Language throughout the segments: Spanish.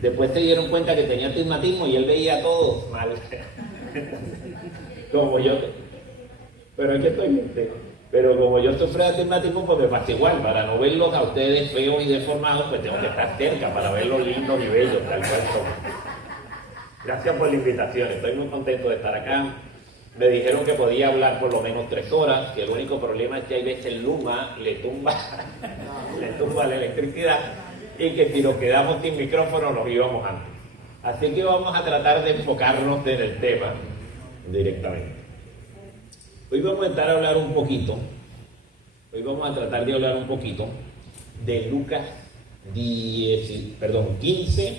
Después se dieron cuenta que tenía astigmatismo y él veía a todos mal. Como yo. Pero es que estoy bien. Pero como yo sufro de astigmatismo, pues me pasa igual. Para no verlos a ustedes feos y deformados, pues tengo que estar cerca para verlos lindos y bellos, tal cual son. Gracias por la invitación. Estoy muy contento de estar acá. Me dijeron que podía hablar por lo menos 3 horas, que el único problema es que hay veces el Luma le tumba la electricidad y que si nos quedamos sin micrófono nos íbamos antes. Así que vamos a tratar de enfocarnos en el tema directamente. Hoy vamos a tratar de hablar un poquito de Lucas 15,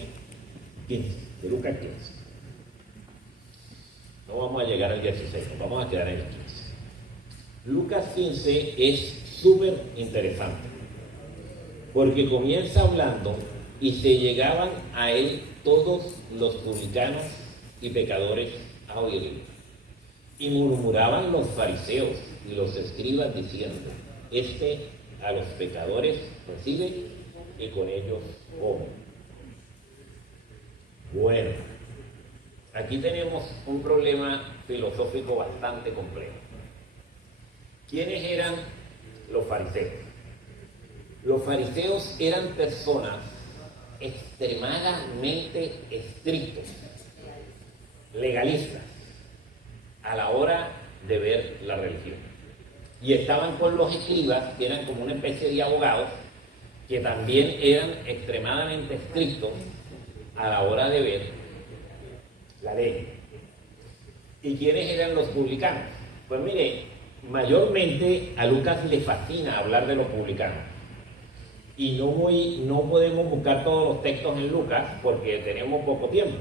de Lucas 15. No vamos a llegar al 16, nos vamos a quedar en el 15. Lucas 15 es súper interesante, porque comienza hablando y se llegaban a él todos los publicanos y pecadores a oírle. Y murmuraban los fariseos y los escribas diciendo: este a los pecadores recibe y con ellos come. Bueno, aquí tenemos un problema filosófico bastante complejo. ¿Quiénes eran los fariseos? Los fariseos eran personas extremadamente estrictos, legalistas, a la hora de ver la religión. Y estaban con los escribas, que eran como una especie de abogados, que también eran extremadamente estrictos a la hora de ver la ley. ¿Y quiénes eran los publicanos? Pues mire, mayormente a Lucas le fascina hablar de los publicanos. Y no podemos buscar todos los textos en Lucas porque tenemos poco tiempo.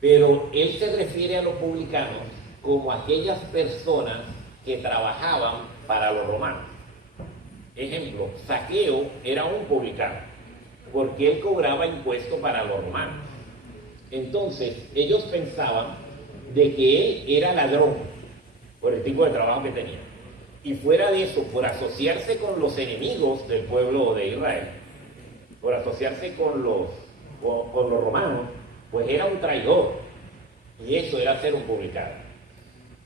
Pero él se refiere a los publicanos como aquellas personas que trabajaban para los romanos. Ejemplo, Zaqueo era un publicano, porque él cobraba impuestos para los romanos. Entonces, ellos pensaban de que él era ladrón, por el tipo de trabajo que tenía. Y fuera de eso, por asociarse con los enemigos del pueblo de Israel, por asociarse con los romanos, pues era un traidor, y eso era ser un publicano.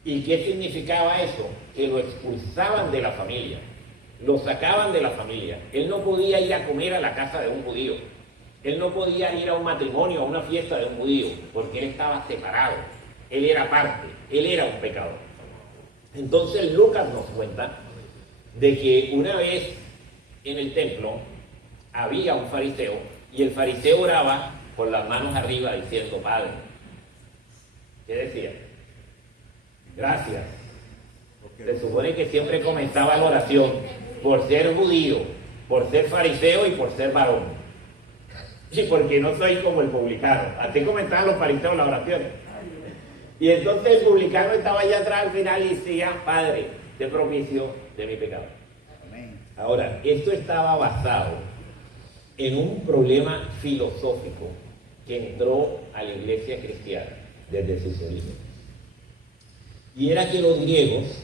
¿Y qué significaba eso? Que lo expulsaban de la familia, lo sacaban de la familia. Él no podía ir a comer a la casa de un judío, él no podía ir a un matrimonio, a una fiesta de un judío, porque él estaba separado, él era parte, él era un pecador. Entonces Lucas nos cuenta de que una vez en el templo había un fariseo, y el fariseo oraba con las manos arriba diciendo: Padre. ¿Qué decía? Gracias. Se supone que siempre comenzaba la oración por ser judío, por ser fariseo y por ser varón. Y porque no soy como el publicano. Así comenzaban los fariseos las oraciones. Y entonces el publicano estaba allá atrás al final y decía: Padre, ten propicio de mi pecado. Ahora, esto estaba basado en un problema filosófico que entró a la iglesia cristiana desde sus orígenes. Y era que los griegos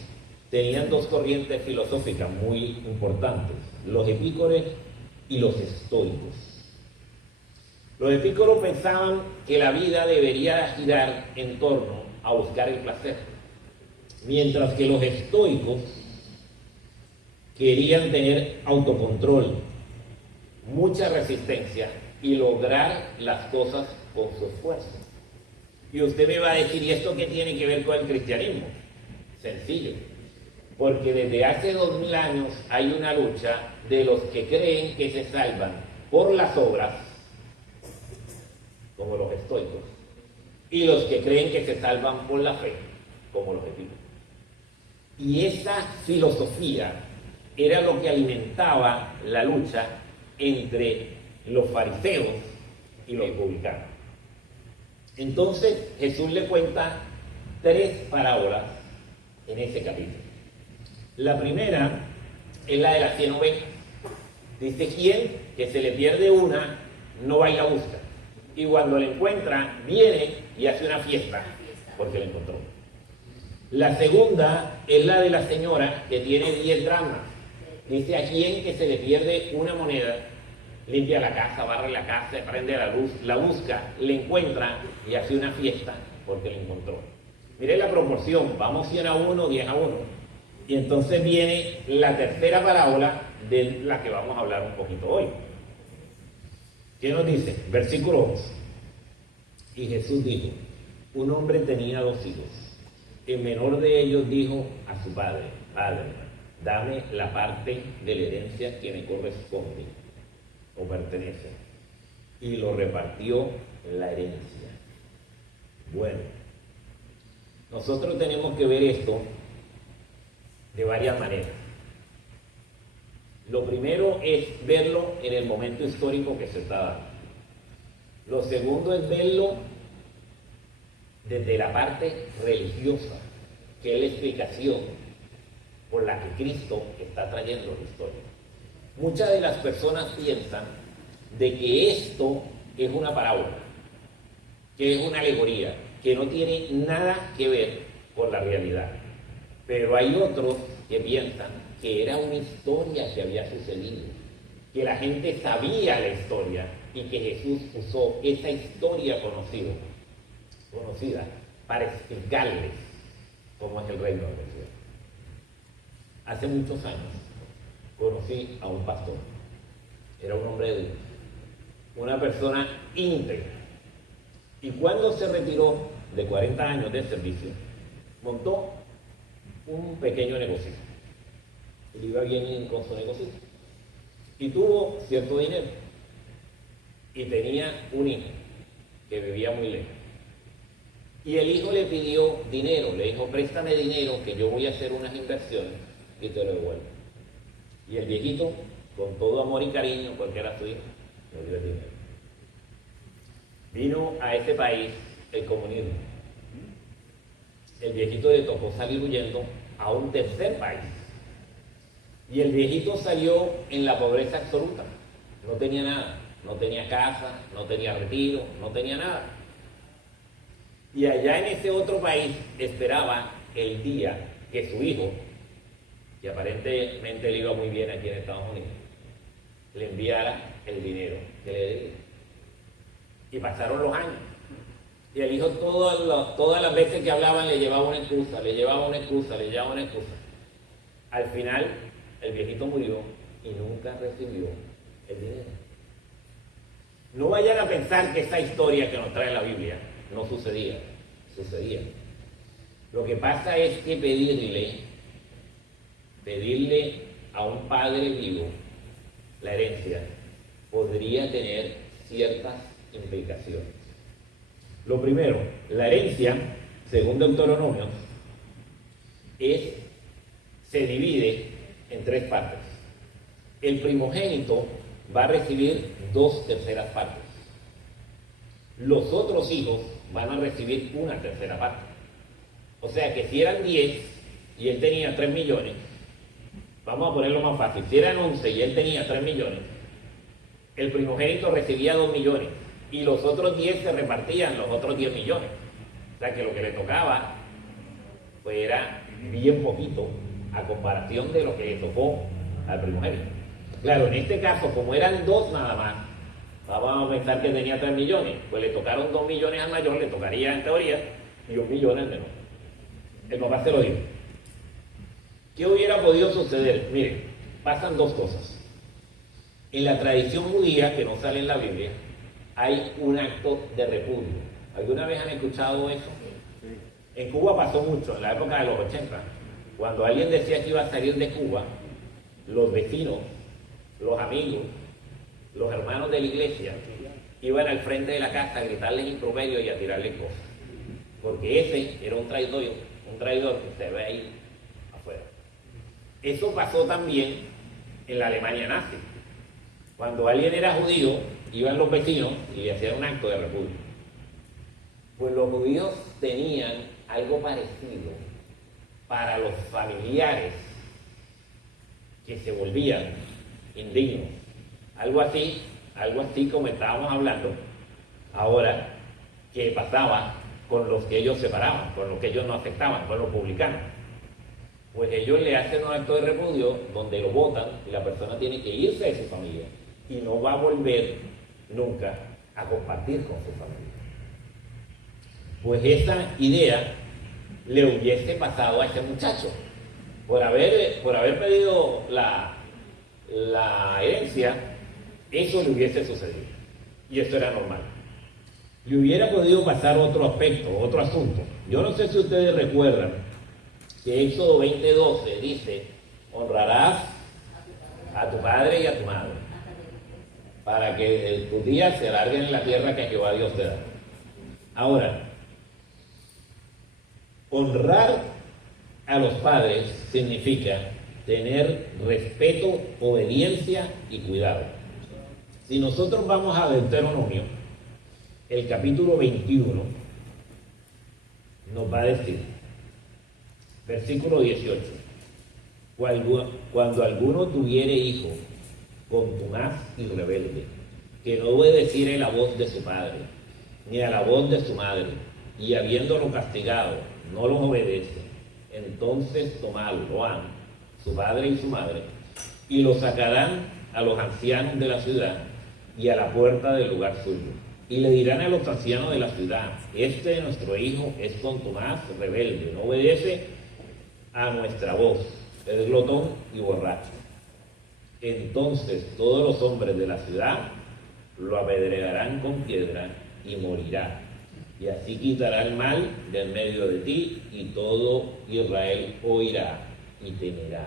tenían 2 corrientes filosóficas muy importantes: los epícores y los estoicos. Los epícoros pensaban que la vida debería girar en torno a buscar el placer, mientras que los estoicos querían tener autocontrol, mucha resistencia y lograr las cosas con su esfuerzo. Y usted me va a decir: ¿y esto qué tiene que ver con el cristianismo? Sencillo, porque desde hace 2000 años hay una lucha de los que creen que se salvan por las obras, como los estoicos, y los que creen que se salvan por la fe, como los epícuros. Y esa filosofía era lo que alimentaba la lucha entre los fariseos y los publicanos. Entonces Jesús le cuenta 3 parábolas en ese capítulo. La primera es la de las 100 ovejas. Dice: ¿quién que se le pierde una no va y la busca? Y cuando la encuentra, viene y hace una fiesta porque la encontró. La segunda es la de la señora que tiene 10 dracmas. Dice: ¿a quién que se le pierde una moneda limpia la casa, barre la casa, prende la luz, la busca, le encuentra y hace una fiesta porque la encontró. Mire la proporción, vamos 100 a 1, 10 a 1. Y entonces viene la tercera parábola de la que vamos a hablar un poquito hoy. ¿Qué nos dice? Versículo 11. Y Jesús dijo, un hombre tenía 2 hijos. El menor de ellos dijo a su padre, Padre, dame la parte de la herencia que me corresponde o pertenece. Y lo repartió la herencia. Bueno, nosotros tenemos que ver esto de varias maneras. Lo primero es verlo en el momento histórico que se está dando. Lo segundo es verlo desde la parte religiosa, que es la explicación por la que Cristo está trayendo la historia. Muchas de las personas piensan de que esto es una parábola, que es una alegoría, que no tiene nada que ver con la realidad. Pero hay otros que piensan que era una historia que había sucedido, que la gente sabía la historia y que Jesús usó esa historia conocida para explicarles cómo es el reino de Dios. Hace muchos años conocí a un pastor, era un hombre de Dios, una persona íntegra, y cuando se retiró de 40 años de servicio, montó un pequeño negocio. Él iba bien con su negocio y tuvo cierto dinero y tenía un hijo que vivía muy lejos. Y el hijo le pidió dinero, le dijo, préstame dinero que yo voy a hacer unas inversiones y te lo devuelvo. Y el viejito, con todo amor y cariño, porque era su hijo, le dio el dinero. Vino a ese país el comunismo. El viejito le tocó salir huyendo a un tercer país. Y el viejito salió en la pobreza absoluta. No tenía nada, no tenía casa, no tenía retiro, no tenía nada. Y allá en ese otro país esperaba el día que su hijo, que aparentemente le iba muy bien aquí en Estados Unidos, le enviara el dinero que le debía. Y pasaron los años. Y el hijo todas las veces que hablaban le llevaba una excusa, le llevaba una excusa. Al final, el viejito murió y nunca recibió el dinero. No vayan a pensar que esa historia que nos trae la Biblia no sucedía. Lo que pasa es que pedirle a un padre vivo la herencia podría tener ciertas implicaciones. Lo primero, la herencia, según Deuteronomio, se divide en 3 partes. El primogénito va a recibir 2/3 partes. Los otros hijos van a recibir 1/3 parte. O sea que si eran 10 y él tenía 3 millones, vamos a ponerlo más fácil, si eran 11 y él tenía 3 millones, el primogénito recibía 2 millones y los otros 10 se repartían los otros 10 millones. O sea que lo que le tocaba pues era bien poquito a comparación de lo que le tocó al primogénito. Claro, en este caso, como eran 2 nada más, vamos a pensar que tenía 3 millones, pues le tocaron 2 millones al mayor, le tocaría en teoría y 1 millón al menor. El papá se lo dijo. ¿Qué hubiera podido suceder? Miren, pasan 2 cosas. En la tradición judía, que no sale en la Biblia, hay un acto de repudio. ¿Alguna vez han escuchado eso? En Cuba pasó mucho, en la época de los 80. Cuando alguien decía que iba a salir de Cuba, los vecinos, los amigos, los hermanos de la iglesia iban al frente de la casa a gritarles improperios y a tirarles cosas. Porque ese era un traidor que se ve ahí afuera. Eso pasó también en la Alemania nazi. Cuando alguien era judío, iban los vecinos y le hacían un acto de repudio. Pues los judíos tenían algo parecido para los familiares que se volvían indignos. Algo así como estábamos hablando ahora, que pasaba con los que ellos separaban, con los que ellos no aceptaban, con los publicanos. Pues ellos le hacen un acto de repudio donde lo votan y la persona tiene que irse de su familia y no va a volver nunca a compartir con su familia. Pues esa idea le hubiese pasado a ese muchacho. Por haber pedido la herencia, eso le hubiese sucedido. Y eso era normal. Le hubiera podido pasar otro aspecto, otro asunto. Yo no sé si ustedes recuerdan que Éxodo 20:12 dice: honrarás a tu padre y a tu madre, para que tus días se alarguen en la tierra que Jehová Dios te da. Ahora, honrar a los padres significa tener respeto, obediencia y cuidado. Si nosotros vamos a Deuteronomio, el capítulo 21 nos va a decir, versículo 18: cuando alguno tuviere hijo contumaz y rebelde, que no obedeciere la voz de su padre, ni a la voz de su madre, y habiéndolo castigado, no los obedece, entonces tomadlo, su padre y su madre, y lo sacarán a los ancianos de la ciudad y a la puerta del lugar suyo. Y le dirán a los ancianos de la ciudad: este nuestro hijo es contumaz, rebelde, no obedece a nuestra voz, es glotón y borracho. Entonces todos los hombres de la ciudad lo apedrearán con piedra y morirá. Y así quitará el mal del medio de ti, y todo Israel oirá y temerá.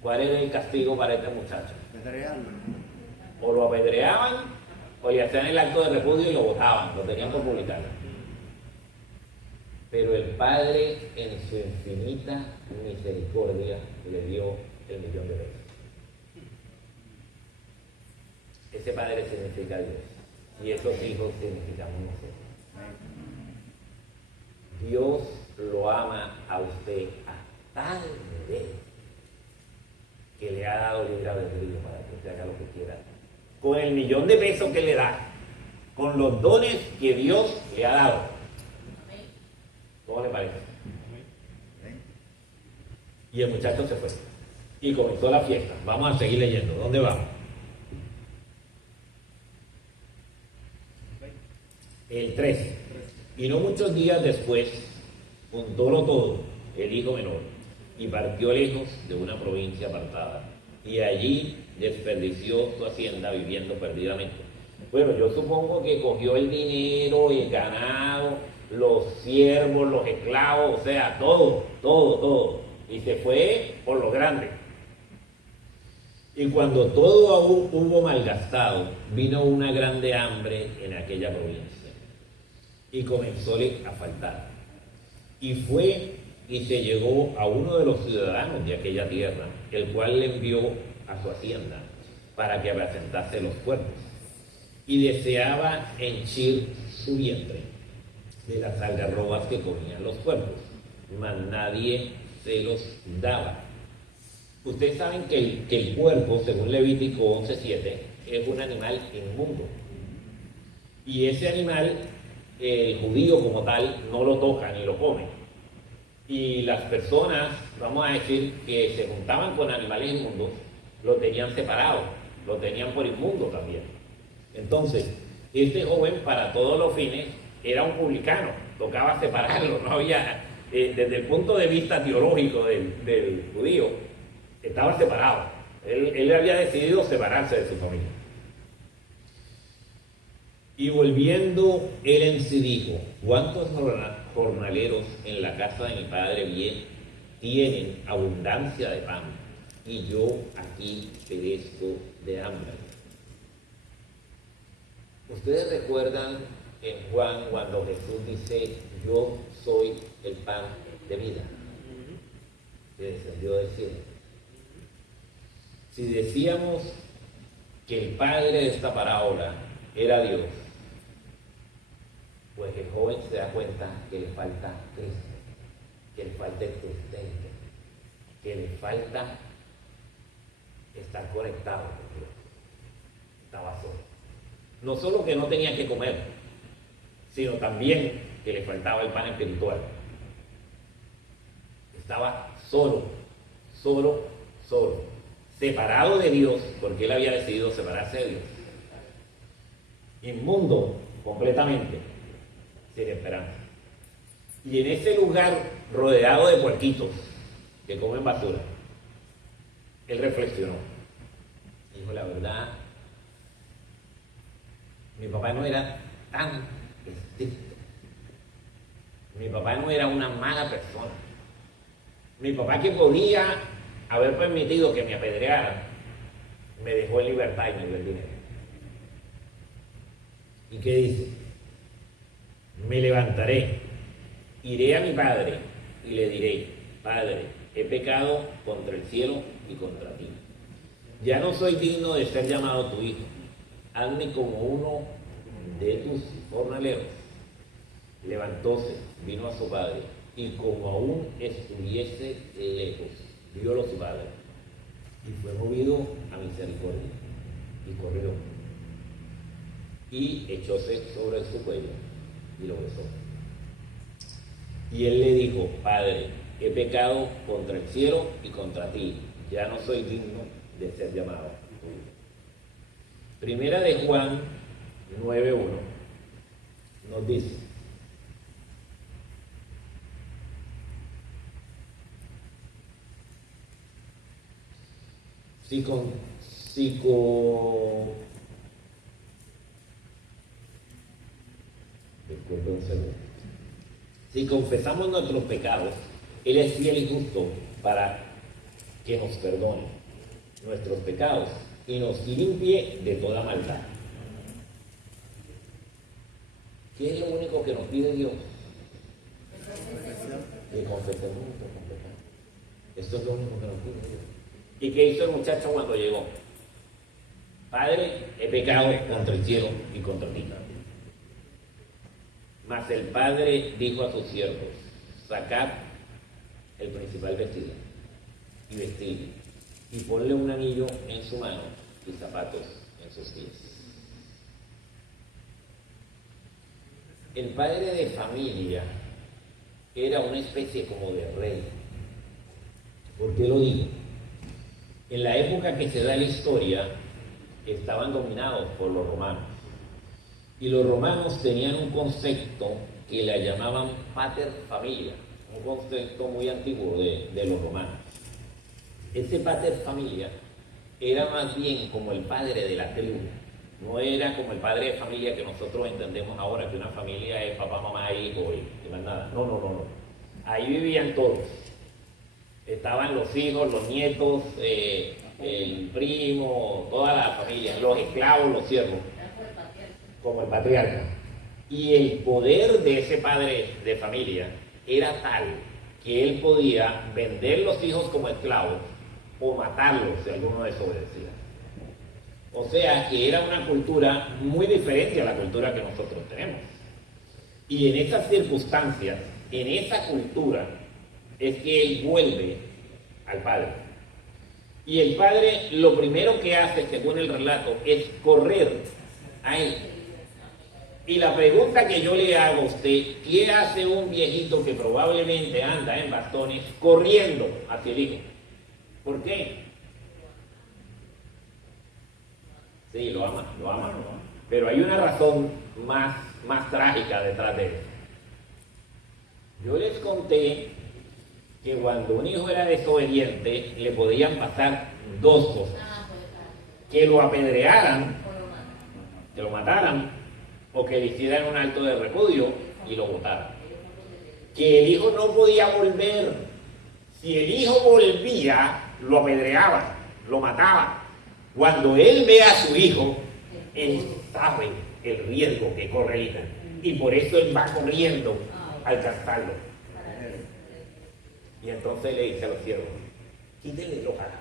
¿Cuál era el castigo para este muchacho? O lo apedreaban, o le hacían el acto de repudio y lo botaban, lo tenían por publicar. Pero el Padre, en su infinita misericordia, le dio el millón de veces. Ese Padre significa Dios, y esos hijos significamos nosotros. Dios lo ama a usted a tal nivel que le ha dado libre albedrío para que usted haga lo que quiera, con el millón de pesos que le da, con los dones que Dios le ha dado. ¿Cómo le parece? Y el muchacho se fue y comenzó la fiesta. Vamos a seguir leyendo. ¿Dónde vamos? El 13. Y no muchos días después, juntólo todo el hijo menor y partió lejos de una provincia apartada, y allí desperdició su hacienda viviendo perdidamente. Bueno, yo supongo que cogió el dinero, el ganado, los siervos, los esclavos, o sea, todo, y se fue por lo grande. Y cuando todo aún hubo malgastado, vino una grande hambre en aquella provincia, y comenzóle a faltar. Y fue y se llegó a uno de los ciudadanos de aquella tierra, el cual le envió a su hacienda para que apacentase los cuerpos, y deseaba henchir su vientre de las algarrobas que comían los cuerpos, mas nadie se los daba. Ustedes saben que el cuerpo, según Levítico 11:7, es un animal inmundo, y ese animal, el judío como tal, no lo toca ni lo come. Y las personas, vamos a decir, que se juntaban con animales inmundos, lo tenían separado, lo tenían por inmundo también. Entonces, este joven, para todos los fines, era un publicano, tocaba separarlo, no había, desde el punto de vista teológico del judío, estaba separado. Él había decidido separarse de su familia. Y volviendo él en sí dijo: ¿cuántos jornaleros en la casa de mi padre bien tienen abundancia de pan, y yo aquí perezco de hambre? ¿Ustedes recuerdan en Juan cuando Jesús dice: yo soy el pan de vida que descendió del cielo? Si decíamos que el padre de esta parábola era Dios, pues el joven se da cuenta que le falta Cristo, que le falta el sustento, que le falta estar conectado con Dios. Estaba solo. No solo que no tenía que comer, sino también que le faltaba el pan espiritual. Estaba solo, separado de Dios, porque él había decidido separarse de Dios, inmundo completamente, sin esperanza. Y en ese lugar rodeado de puerquitos que comen basura, él reflexionó. Dijo, la verdad, mi papá no era tan estricto. Mi papá no era una mala persona. Mi papá, que podía haber permitido que me apedrearan, me dejó en libertad y me dio el dinero. ¿Y qué dice? Me levantaré, iré a mi padre y le diré, Padre, he pecado contra el cielo y contra ti. Ya no soy digno de ser llamado tu hijo. Hazme como uno de tus jornaleros. Levantóse, vino a su padre, y como aún estuviese lejos, viólo su padre, y fue movido a misericordia, y corrió, y echóse sobre su cuello, y lo besó. Y él le dijo, Padre, he pecado contra el cielo y contra ti, ya no soy digno de ser llamado tu hijo. Primera de Juan 9:1 nos dice, si confesamos nuestros pecados, Él es fiel y justo para que nos perdone nuestros pecados y nos limpie de toda maldad. ¿Qué es lo único que nos pide Dios? Que confesemos nuestros pecados. Esto es lo único que nos pide Dios. ¿Y qué hizo el muchacho cuando llegó? Padre, he pecado contra el cielo y contra ti. Mas el padre dijo a sus siervos, sacad el principal vestido y vestidle, y ponle un anillo en su mano y zapatos en sus pies. El padre de familia era una especie como de rey. ¿Por qué lo digo? En la época que se da la historia, estaban dominados por los romanos. Y los romanos tenían un concepto que le llamaban pater familia, un concepto muy antiguo de los romanos. Ese pater familia era más bien como el padre de la tribu, no era como el padre de familia que nosotros entendemos ahora, que una familia es papá, mamá, hijo y más nada. No. Ahí vivían todos. Estaban los hijos, los nietos, el primo, toda la familia, los esclavos, los siervos, como el patriarca. Y el poder de ese padre de familia era tal que él podía vender los hijos como esclavos o matarlos si alguno desobedecía. O sea que era una cultura muy diferente a la cultura que nosotros tenemos. Y en esas circunstancias, en esa cultura, es que él vuelve al padre. Y el padre lo primero que hace, según el relato, es correr a él. Y la pregunta que yo le hago a usted, ¿qué hace un viejito que probablemente anda en bastones corriendo hacia el hijo? ¿Por qué? Sí, lo ama. Pero hay una razón más trágica detrás de eso. Yo les conté que cuando un hijo era desobediente le podían pasar dos cosas: que lo apedrearan, que lo mataran, o que le hicieran un acto de repudio y lo botaran. Que el hijo no podía volver. Si el hijo volvía, lo apedreaban, lo mataban. Cuando él ve a su hijo, él sabe el riesgo que corre el hijo, y por eso él va corriendo a alcanzarlo. Y entonces le dice a los siervos, quítenle los harapos.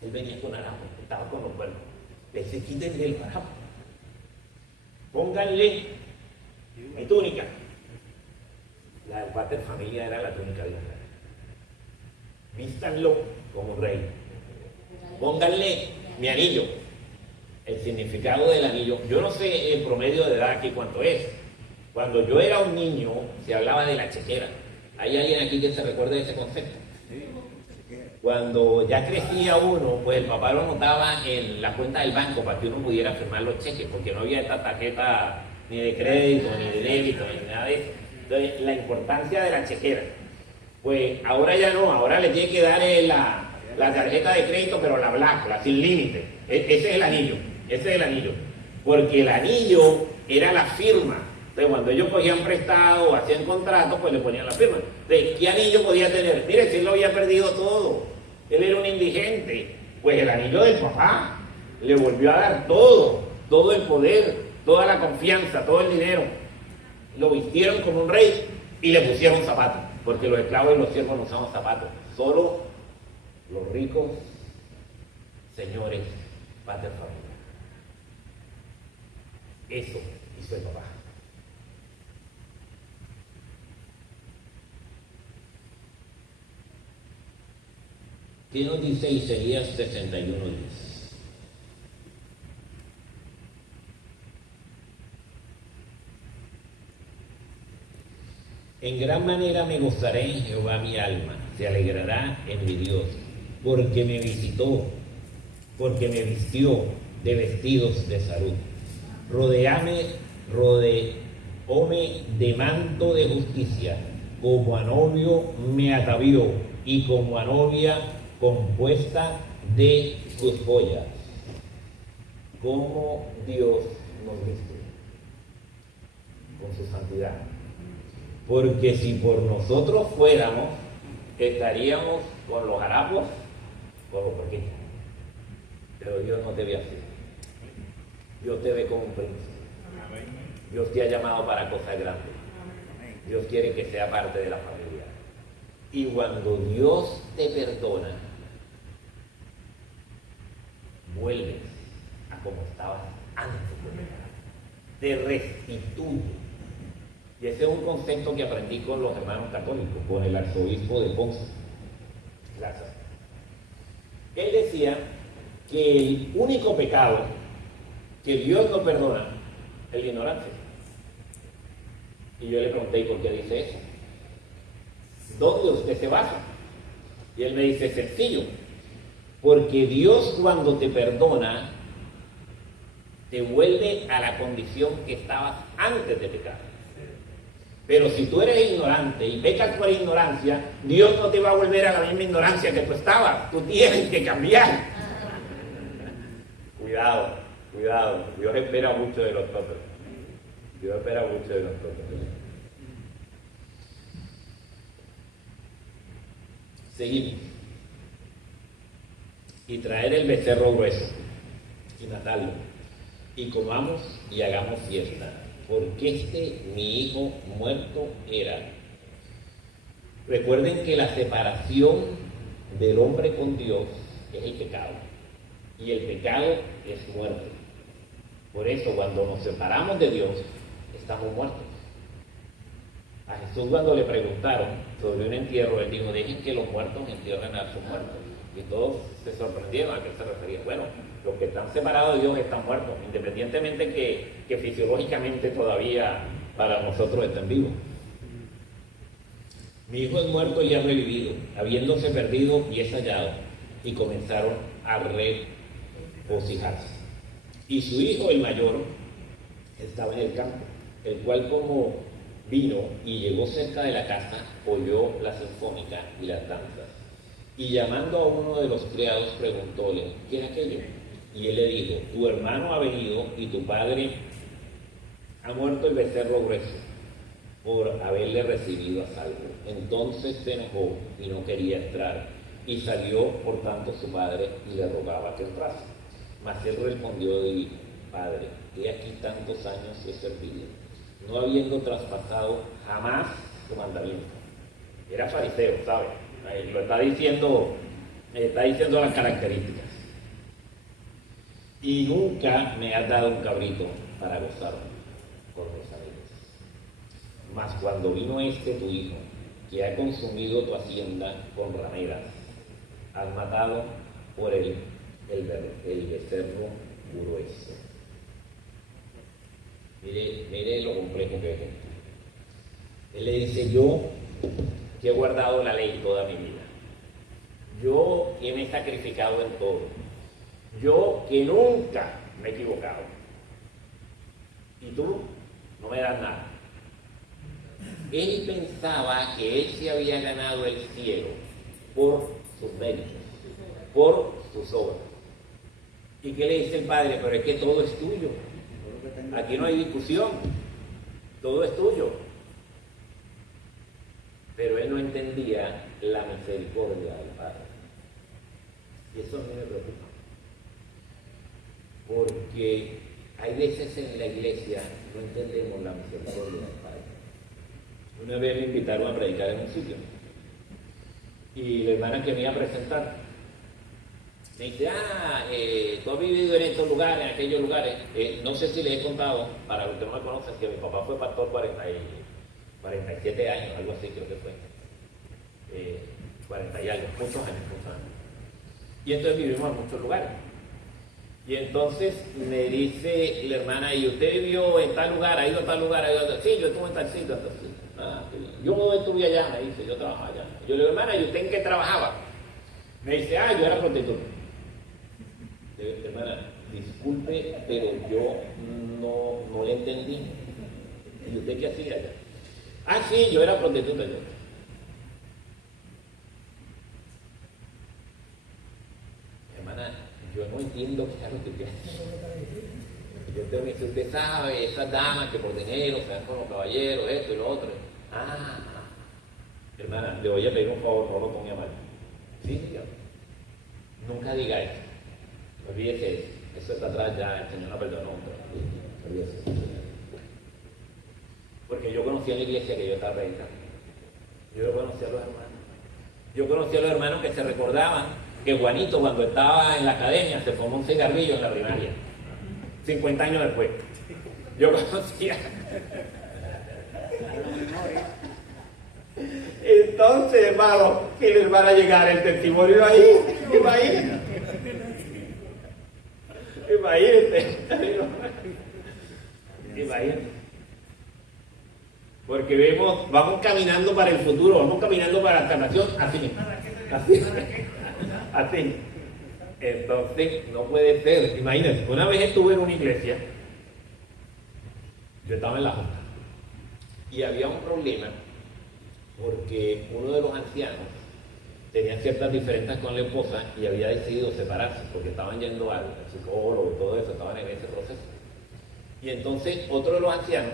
Él venía con harapos, estaba con los cuernos. Le dice, quítenle el harapo. Pónganle mi túnica. La del pater familia era la túnica de un rey. Vístanlo como un rey. Pónganle mi anillo. El significado del anillo, yo no sé el promedio de edad aquí cuánto es. Cuando yo era un niño, se hablaba de la chequera. ¿Hay alguien aquí que se recuerde de ese concepto? Cuando ya crecía uno, pues el papá lo anotaba en la cuenta del banco para que uno pudiera firmar los cheques, porque no había esta tarjeta ni de crédito, ni de débito, ni nada de eso. Entonces, la importancia de la chequera. Pues ahora ya no, ahora le tiene que dar la tarjeta de crédito, pero la black, la sin límite. Ese es el anillo, ese es el anillo. Porque el anillo era la firma. Entonces, cuando ellos cogían prestado o hacían contratos, pues le ponían la firma. Entonces, ¿qué anillo podía tener? Mire, si él lo había perdido todo, él era un indigente, pues el anillo del papá le volvió a dar todo, todo el poder, toda la confianza, todo el dinero. Lo vistieron como un rey y le pusieron zapatos, porque los esclavos y los siervos no usaban zapatos, solo los ricos señores pater familia. Eso hizo el papá. ¿Qué nos dice Isaías 61:10? En gran manera me gozaré en Jehová mi alma, se alegrará en mi Dios, porque me visitó, porque me vistió de vestidos de salud. Rodeóme de manto de justicia, como a novio me atavió, y como a novia compuesta de sus joyas. Como Dios nos viste con su santidad. Porque si por nosotros fuéramos, estaríamos con los harapos, con los porquitos. Pero Dios no te ve así. Dios te ve como un príncipe. Dios te ha llamado para cosas grandes. Dios quiere que sea parte de la familia. Y cuando Dios te perdona, vuelves a como estabas antes de pecar. Te restituye. Y ese es un concepto que aprendí con los hermanos católicos, con el arzobispo de Ponce. Gracias. Él decía que el único pecado que Dios no perdona es la ignorancia. Y yo le pregunté, ¿y por qué dice eso? ¿Dónde usted se basa? Y él me dice, sencillo, porque Dios cuando te perdona, te vuelve a la condición que estabas antes de pecar. Pero si tú eres ignorante y pecas por ignorancia, Dios no te va a volver a la misma ignorancia que tú estabas. Tú tienes que cambiar. Cuidado, cuidado. Dios espera mucho de nosotros. Dios espera mucho de nosotros. Seguimos. Y traer el becerro grueso y matarlo. Y comamos y hagamos fiesta. Porque mi hijo muerto era. Recuerden que la separación del hombre con Dios es el pecado. Y el pecado es muerte. Por eso cuando nos separamos de Dios, estamos muertos. A Jesús cuando le preguntaron sobre un entierro, él dijo, dejen que los muertos entierren a sus muertos. Y todos se sorprendieron a qué se refería. Bueno, los que están separados de Dios están muertos, independientemente que fisiológicamente todavía para nosotros están vivos. Mi hijo es muerto y ha revivido, habiéndose perdido y es hallado. Y comenzaron a regocijarse. Y su hijo, el mayor, estaba en el campo, el cual como vino y llegó cerca de la casa, oyó la sinfónica y las danzas. Y llamando a uno de los criados, preguntóle, ¿qué era aquello? Y él le dijo, tu hermano ha venido y tu padre ha muerto el becerro grueso por haberle recibido a salvo. Entonces se enojó y no quería entrar. Y salió, por tanto, su padre y le rogaba que entrase. Mas él respondió y dijo, Padre, he aquí tantos años he servido, no habiendo traspasado jamás tu mandamiento. Era fariseo, ¿sabes? Lo está diciendo las características. Y nunca me has dado un cabrito para gozarme con mis amigos. Mas cuando vino tu hijo, que ha consumido tu hacienda con rameras, has matado por él el becerro grueso. Mire lo complejo que es esto. Él le dice, yo que he guardado la ley toda mi vida, yo que me he sacrificado en todo, yo que nunca me he equivocado, y tú no me das nada. Él pensaba que él se había ganado el cielo por sus méritos, por sus obras. ¿Y qué le dice el padre? Pero es que todo es tuyo. Aquí no hay discusión. Todo es tuyo. Pero él no entendía la misericordia del Padre. Y eso a mí me preocupa. Porque hay veces en la iglesia no entendemos la misericordia del Padre. Una vez me invitaron a predicar en un sitio. Y la hermana que me iba a presentar me dice, tú has vivido en estos lugares, en aquellos lugares. No sé si les he contado, para los que no me conocen, que mi papá fue pastor 47 años, algo así creo que fue. 40 y algo, muchos años. Y entonces vivimos en muchos lugares. Y entonces me dice la hermana, ¿y usted vivió en tal lugar, ha ido a tal lugar, ha ido a tal? Sí, yo estuve en tal sitio, tal sitio. Yo estuve allá, me dice, yo trabajaba allá. Yo le digo, hermana, ¿y usted en qué trabajaba? Me dice, yo era prostituta. Hermana, disculpe, pero yo no le entendí. ¿Y usted qué hacía allá? Sí, yo era prostituta yo. Hermana, yo no entiendo qué es lo que usted hace. Yo te dice, usted sabe, esas damas que por dinero se dan con los caballeros, esto y lo otro. Hermana, le voy a pedir un favor, no lo ponga mal. Sí, dígame. Nunca diga eso. Olvídese eso. Eso está atrás ya, el Señor no perdonó. Olvídese eso. Porque yo conocí a la iglesia que yo estaba predicando. Yo conocí a los hermanos. Yo conocí a los hermanos que se recordaban que Juanito, cuando estaba en la academia, se fumó un cigarrillo en la primaria. 50 años después. Yo conocía. Entonces, hermano, que les van a llegar el testimonio ahí. Imagínate. Porque vamos caminando para el futuro, vamos caminando para la salvación así. Entonces, no puede ser. Imagínense, una vez estuve en una iglesia, yo estaba en la junta, y había un problema, porque uno de los ancianos tenía ciertas diferencias con la esposa y había decidido separarse, porque estaban yendo al psicólogo y todo eso, estaban en ese proceso. Y entonces, otro de los ancianos,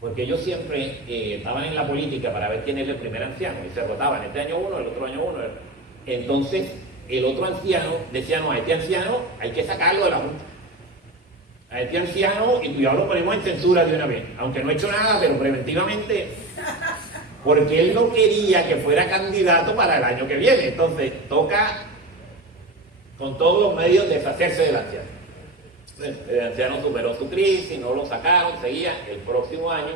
porque ellos siempre estaban en la política para ver quién es el primer anciano, y se rotaban, este año uno, el otro año uno. Entonces, el otro anciano decía, no, a este anciano hay que sacarlo de la junta. A este anciano, y cuidado, lo ponemos en censura de una vez, aunque no he hecho nada, pero preventivamente, porque él no quería que fuera candidato para el año que viene. Entonces, toca con todos los medios deshacerse del anciano. El anciano superó su crisis, no lo sacaron, seguía. El próximo año,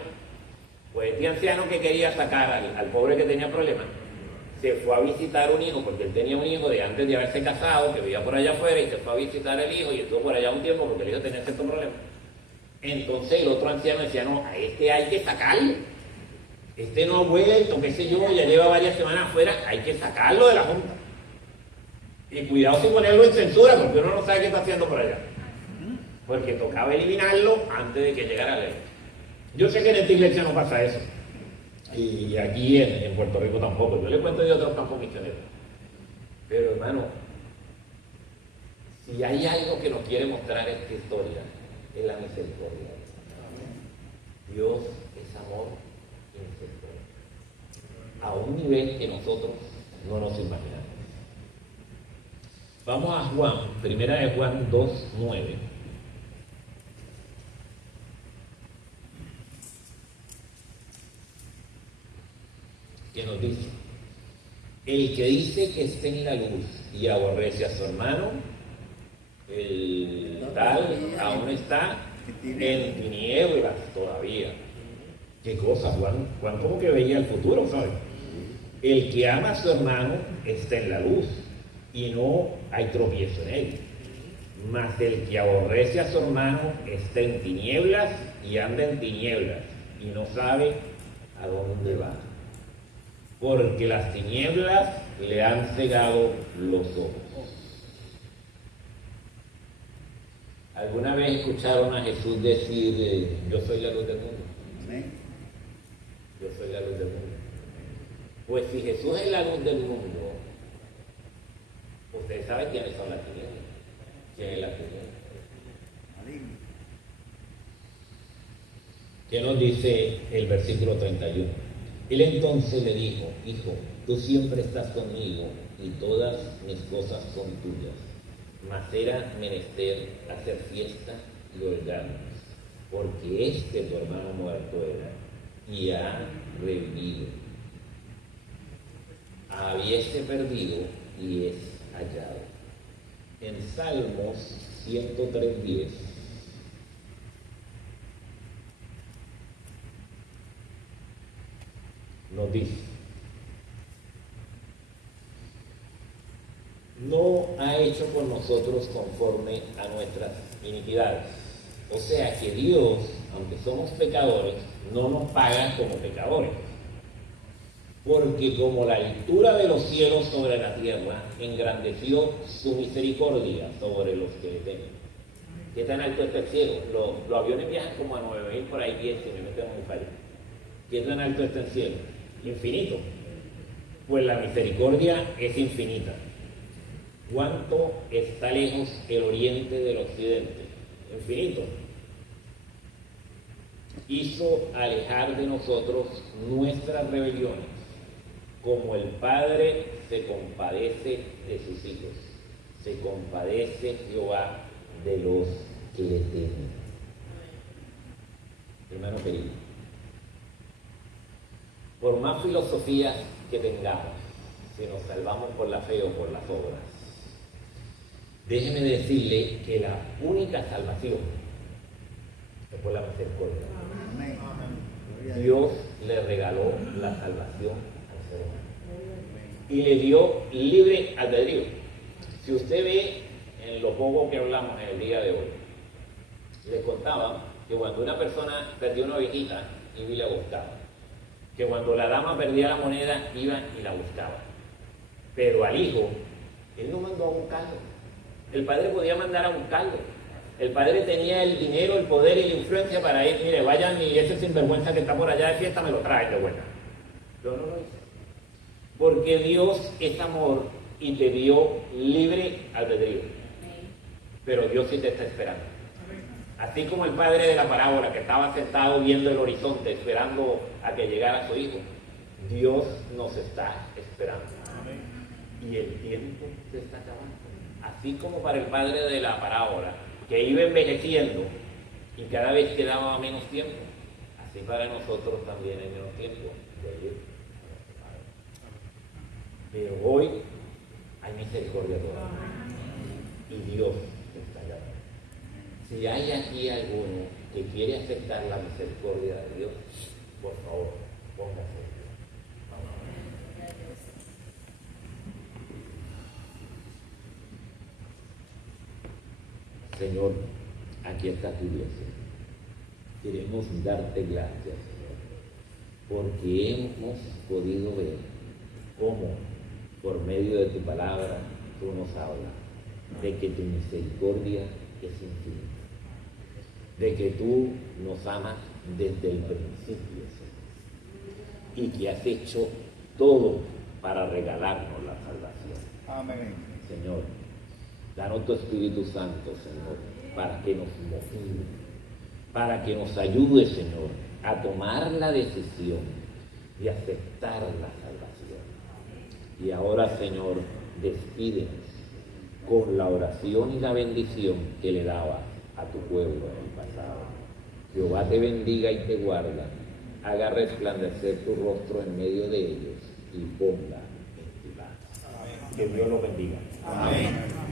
pues este anciano que quería sacar al pobre que tenía problemas, se fue a visitar un hijo, porque él tenía un hijo de antes de haberse casado, que vivía por allá afuera, y se fue a visitar al hijo, y estuvo por allá un tiempo, porque el hijo tenía ciertos problemas. Entonces el otro anciano decía, no, a este hay que sacarlo. Este no ha vuelto, qué sé yo, ya lleva varias semanas afuera, hay que sacarlo de la junta. Y cuidado sin ponerlo en censura, porque uno no sabe qué está haciendo por allá. Porque tocaba eliminarlo antes de que llegara la ley. Yo sé que en esta iglesia no pasa eso. Y aquí en Puerto Rico tampoco. Yo le cuento de otros campos misioneros. Pero hermano, si hay algo que nos quiere mostrar esta historia, es la misericordia. Dios es amor y misericordia. A un nivel que nosotros no nos imaginamos. Vamos a Juan, primera de Juan 2:9. Que nos dice, el que dice que está en la luz y aborrece a su hermano, el tal aún está en tinieblas todavía. ¿Qué cosa, Juan? Juan como que veía el futuro, ¿sabes? El que ama a su hermano está en la luz y no hay tropiezo en él. Mas el que aborrece a su hermano está en tinieblas y anda en tinieblas y no sabe a dónde va. porque las tinieblas le han cegado los ojos. ¿Alguna vez escucharon a Jesús decir, yo soy la luz del mundo? Amén. Yo soy la luz del mundo. Pues si Jesús es la luz del mundo, ustedes saben quiénes son las tinieblas. ¿Quién es la tiniebla? Maligno. ¿Qué nos dice el versículo 31? Él entonces le dijo, hijo, tú siempre estás conmigo y todas mis cosas son tuyas. Mas era menester hacer fiesta y holgarnos, porque tu hermano muerto era y ha revivido. Habiese perdido y es hallado. En Salmos 103:10 nos dice, no ha hecho con nosotros conforme a nuestras iniquidades. O sea que Dios, aunque somos pecadores, no nos paga como pecadores. Porque como la altura de los cielos sobre la tierra, engrandeció su misericordia sobre los que le temen. ¿Qué tan alto está el cielo? Los aviones viajan como a 9.000 por ahí pies, si me meten muy fácil. ¿Qué tan alto está el cielo? Infinito. Pues la misericordia es infinita. ¿Cuánto está lejos el oriente del occidente? Infinito. Hizo alejar de nosotros nuestras rebeliones, como el Padre se compadece de sus hijos. Se compadece Jehová de los que le temen. Hermano querido, por más filosofías que tengamos, si nos salvamos por la fe o por las obras, déjeme decirle que la única salvación es por la misericordia. Amén. Dios le regaló la salvación al ser humano y le dio libre albedrío. Si usted ve en lo poco que hablamos en el día de hoy, les contaba que cuando una persona perdió una ovejita, iba y la buscaba. Que cuando la dama perdía la moneda, iba y la buscaba. Pero al hijo, él no mandó a buscarlo. El padre podía mandar a buscarlo. El padre tenía el dinero, el poder y la influencia para ir, mire, vayan y ese sinvergüenza que está por allá de fiesta me lo trae de vuelta. Yo no lo hice. Porque Dios es amor y te dio libre albedrío. Pero Dios sí te está esperando. Así como el padre de la parábola que estaba sentado viendo el horizonte, esperando a que llegara su hijo, Dios nos está esperando. Y el tiempo se está acabando. Así como para el padre de la parábola, que iba envejeciendo y cada vez quedaba menos tiempo, así para nosotros también hay menos tiempo de ir. Pero hoy hay misericordia todavía. Y Dios está llamando. Si hay aquí alguno que quiere aceptar la misericordia de Dios, por favor, póngase en pie. Señor, aquí está tu iglesia. Queremos darte gracias, Señor, porque hemos podido ver cómo, por medio de tu palabra, tú nos hablas de que tu misericordia es infinita, de que tú nos amas desde el principio, Señor, y que has hecho todo para regalarnos la salvación. Amén. Señor, danos tu Espíritu Santo, Señor, para que nos motive, para que nos ayude, Señor, a tomar la decisión de aceptar la salvación. Y ahora, Señor, despídenos con la oración y la bendición que le dabas a tu pueblo en el pasado. Jehová te bendiga y te guarda, haga resplandecer tu rostro en medio de ellos y ponga en tu paz. Que Dios los bendiga. Amén.